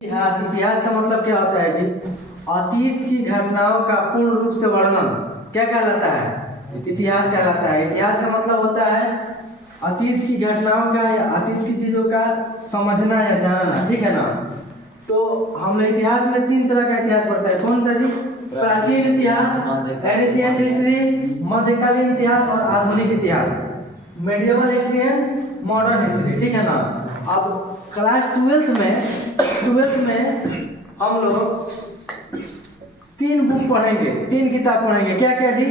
इतिहास का मतलब क्या होता है जी? अतीत की घटनाओं का पूर्ण रूप से वर्णन क्या कहलाता है? इतिहास कहलाता है। इतिहास का मतलब होता है अतीत की घटनाओं का या अतीत की चीजों का समझना या जानना, ठीक है ना? तो हमने इतिहास में 3 तरह का इतिहास पढ़ता है। कौन सा जी? प्राचीन इतिहास, एंशिएंट हिस्ट्री, मध्यकालीन इतिहास और आधुनिक इतिहास, medieval history and modern history, ठीक है ना? अब क्लास 12th में हम लोग 3 बुक पढ़ेंगे, 3 किताब पढ़ेंगे। क्या क्या जी?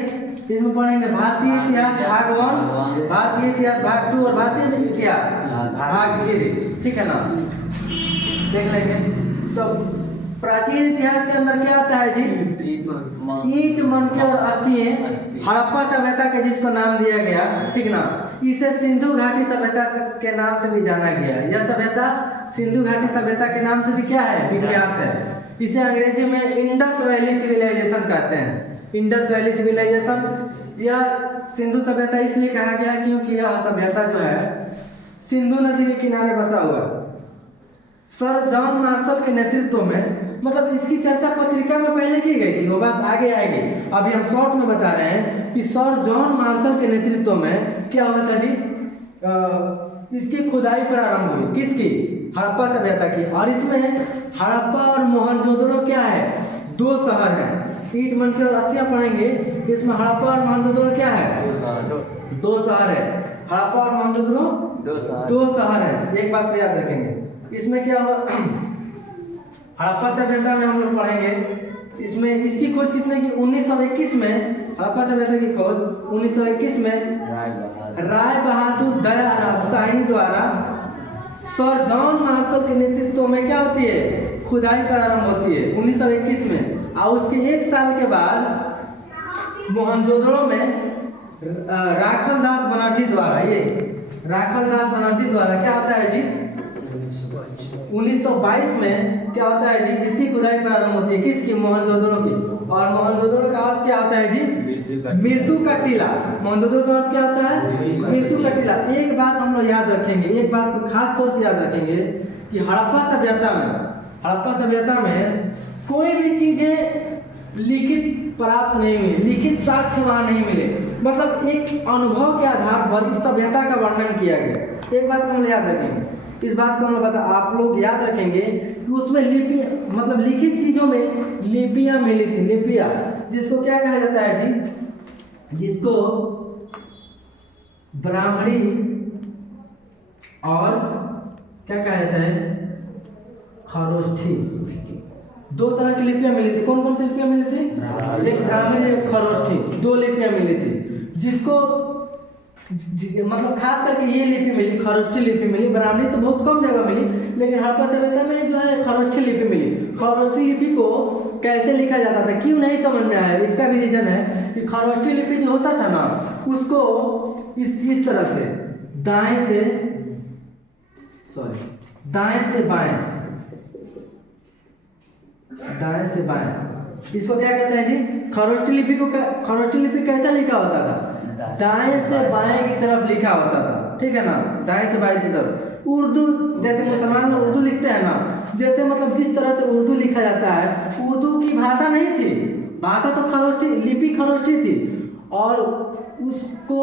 इसमें पढ़ेंगे भारतीय इतिहास भाग 1, भारतीय इतिहास भाग 2 और भारतीय इतिहास भाग 3, ठीक है ना? देख लेंगे। तो प्राचीन इतिहास के अंदर क्या आता है जी? ईंट, मणके और अस्थियां, हड़प्पा सभ्यता के जिसको नाम दिया गया, ठीक ना? इसे सिंधु घाटी सभ्यता के नाम से भी जाना गया। यह सभ्यता सिंधु घाटी सभ्यता के नाम से भी क्या है? विख्यात है। इसे अंग्रेजी में इंडस वैली सिविलाइजेशन कहते हैं। Indus valley civilisation. यह सिंधु सभ्यता इसलिए कहा गया क्योंकि यह सभ्यता जो है सिंधु नदी के किनारे बसा हुआ है। सर जॉन मार्शल के नेतृत्व में, मतलब इसकी चर्चा पत्रिका में पहले की गई थी, वो बात आगे आएगी। अभी हम शॉर्ट में बता रहे हैं कि सर जॉन मार्शल के नेतृत्व में क्या हुआ था जी? इसकी खुदाई प्रारंभ हुई। किसकी? हड़प्पा सभ्यता की। और इसमें हड़प्पा और मोहनजोदड़ो क्या है? 2 शहर हैं। ईंट, मणके और अस्थियां पढ़ेंगे। इसमें हड़प्पा और मोहनजोदड़ो क्या है? 2 शहर है। हड़प्पा और मोहनजोदड़ो 2 शहर है। एक बात तो याद रखेंगे। इसमें क्या हुआ? हड़प्पा सभ्यता में हम लोग पढ़ेंगे। इसमें इसकी खोज किसने की? 1921 में हड़प्पा सभ्यता की खोज 1921 में राय बहादुर दयाराम शाही द्वारा सर जॉन मार्शल के नेतृत्व में क्या होती है? खुदाई प्रारंभ होती है 1921 में। और उसके 1 साल के बाद मोहनजोदड़ो में राखलदास बनर्जी द्वारा, ये राखलदास बनर्जी द्वारा क्या होता है जी? 1922 में क्या होता है जी? इसकी खुदाई प्रारंभ होती है। किसकी? मोहनजोदड़ो की। और मोहनजोदड़ो का अर्थ क्या होता है जी? मृत्यु का टीला। मोहनजोदड़ो का अर्थ क्या होता है? मृत्यु का टीला। एक बात हम लोग याद रखेंगे, एक बात को खास तौर से याद रखेंगे कि हड़प्पा सभ्यता में कोई भी चीजें लिखित प्राप्त नहीं हुई, लिखित साक्ष्य वहां नहीं मिले। मतलब एक अनुभव के आधार पर इस सभ्यता का वर्णन किया गया। एक बात को हम लोग याद रखेंगे, इस बात को हम लोग आप लोग याद रखेंगे कि उसमें लिपि, मतलब लिखित चीजों में लिपियां मिली थी। लिपियां, जिसको क्या कहा जाता है जी? जिसको ब्राह्मणी और क्या कहा जाता है? खरोष्ठी। 2 तरह की लिपियां मिली थी। कौन कौन सी लिपियां मिली थी? एक ब्राह्मणी, एक खरोष्ठी। 2 लिपियां मिली थी। जिसको मतलब खास करके ये लिपि मिली, खरोष्ठी लिपि मिली। ब्राह्मणी तो बहुत कम जगह मिली, लेकिन हड़प्पा सभ्यता में जो है खरोष्ठी लिपि मिली। खरोष्ठी लिपि को कैसे लिखा जाता था, क्यों नहीं समझ में आया? इसका भी रीजन है कि खरोष्ठी लिपि जो होता था ना, उसको इस तरह से दाएं से बाएं, दाएं से बाएं, इसको क्या कहते हैं जी? खरोष्ठी लिपि को। खरोष्ठी लिपि कैसा लिखा होता था? दाएं से बाएं की तरफ लिखा होता था, ठीक है ना? दाएं से बाएं की तरफ। उर्दू, जैसे मुसलमान लोग उर्दू लिखते हैं ना, जैसे मतलब जिस तरह से उर्दू लिखा जाता है, उर्दू की भाषा नहीं थी। भाषा तो खरोष्ठी लिपि, खरोष्ठी थी। और उसको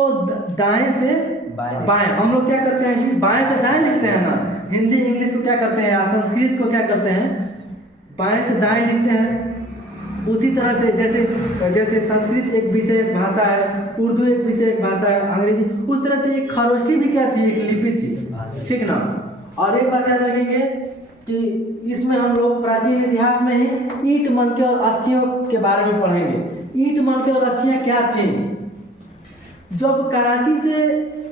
दाएं से बाएं हम लोग क्या करते हैं जी? बाएं से दाएं लिखते हैं ना। हिंदी इंग्लिश को क्या करते हैं, या संस्कृत को क्या करते हैं? बाएं से दाएं लिखते हैं। उसी तरह से जैसे संस्कृत एक विषय एक भाषा है, उर्दू एक विषय एक भाषा है, अंग्रेजी, उस तरह से एक खरोष्ठी भी क्या थी? एक लिपि थी, ठीक ना? और एक बात याद रखेंगे कि इसमें हम लोग प्राचीन इतिहास में ही ईंट, मणके और अस्थियों के बारे में पढ़ेंगे। ईंट, मणके और अस्थियां क्या थी? जब कराची से,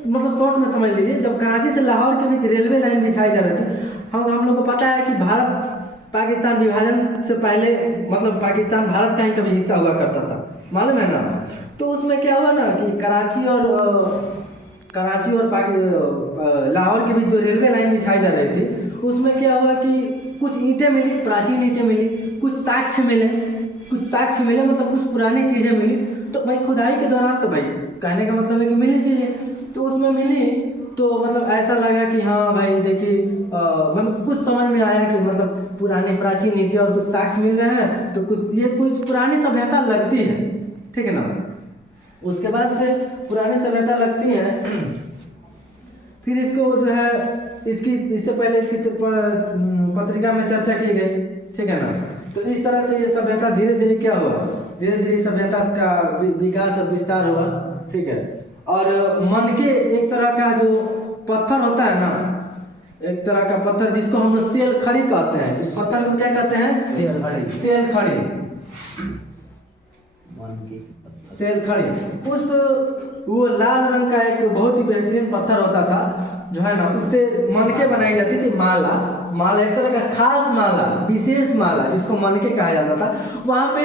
मतलब शॉर्ट में समझ लीजिए, जब कराची से लाहौर के बीच रेलवे लाइन बिछाई जा रही थी, हम लोग को पता है कि भारत पाकिस्तान विभाजन से पहले, मतलब पाकिस्तान भारत का ही कभी हिस्सा हुआ करता था, मालूम है ना? तो उसमें क्या हुआ ना कि कराची और लाहौर के बीच जो रेलवे लाइन बिछाई जा रही थी, उसमें क्या हुआ कि कुछ ईंटें मिली, प्राचीन ईंटें मिली, कुछ साक्ष्य मिले, मतलब कुछ पुरानी चीजें मिली। तो भाई खुदाई के दौरान, तो भाई कहने का मतलब है कि मिली चीजें, तो उसमें मिली तो मतलब ऐसा लगा कि हाँ भाई देखिए, मतलब कुछ समझ में आया कि मतलब पुरानी प्राचीन ईंटें और कुछ साक्ष्य मिल रहे हैं, तो कुछ ये कुछ पुरानी सभ्यता लगती है, ठीक है ना। उसके बाद से पुरानी सभ्यता लगती है, फिर इसको जो है इससे पहले इसकी पत्रिका में चर्चा की गई, ठीक है ना। तो इस तरह से ये सभ्यता धीरे धीरे क्या हुआ, धीरे धीरे सभ्यता का विकास और विस्तार हुआ, ठीक है। और मन के एक तरह का जो पत्थर होता है ना, एक तरह का पत्थर जिसको हम लोग सेल खड़ी कहते हैं, इस पत्थर को क्या कहते हैं, सेल खड़ी, सेल खड़ी। उस वो लाल रंग का एक बहुत ही बेहतरीन पत्थर होता था, जो है ना, उससे मनके बनाई जाती थी, माला, माला एक तरह का खास माला, विशेष माला जिसको मनके कहा जाता था। वहाँ पे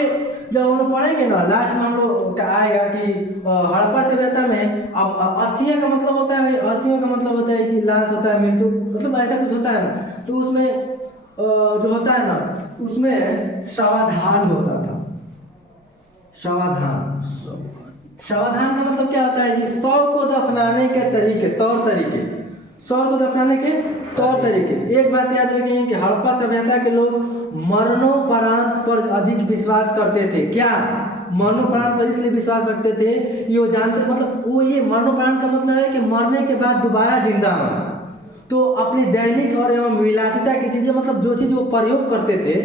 जब हम लोग पढ़ेंगे ना, लास्ट में हम लोग का आएगा कि हड़प्पा सभ्यता में अब अस्थियां का मतलब होता है, अस्थियों का मतलब होता है कि लाश होता है, मृत्यु, मतलब ऐसा कुछ होता है ना। तो उसमें जो होता है ना, उसमें शवाधान होता था, शवाधान। शवाधान का मतलब क्या होता है जी, शव को दफनाने के तरीके, तौर तरीके, शव को दफनाने के तौर तरीके। एक बात याद रखिए कि हड़प्पा सभ्यता के लोग मरणोपरांत पर अधिक विश्वास करते थे। क्या मरणोपरांत पर इसलिए विश्वास रखते थे, ये वो जानते, मतलब वो ये मरणोपरांत का मतलब है कि मरने के बाद दोबारा जिंदा होना। तो अपनी दैनिक और एवं विलासिता की चीजें, मतलब जो चीज वो प्रयोग करते थे,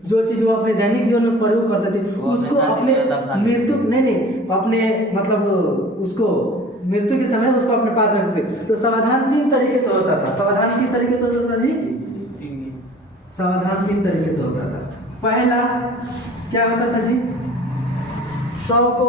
जो चीज वो अपने दैनिक जीवन में प्रयोग करते थे, उसको अपने मृत्यु नहीं अपने मतलब उसको मृत्यु के समय उसको अपने पास रखते थे। तो समाधान 3 तरीके से होता था। समाधान किस तरीके से होता था जी, समाधान 3 तरीके से होता था। पहला क्या होता था जी, शव को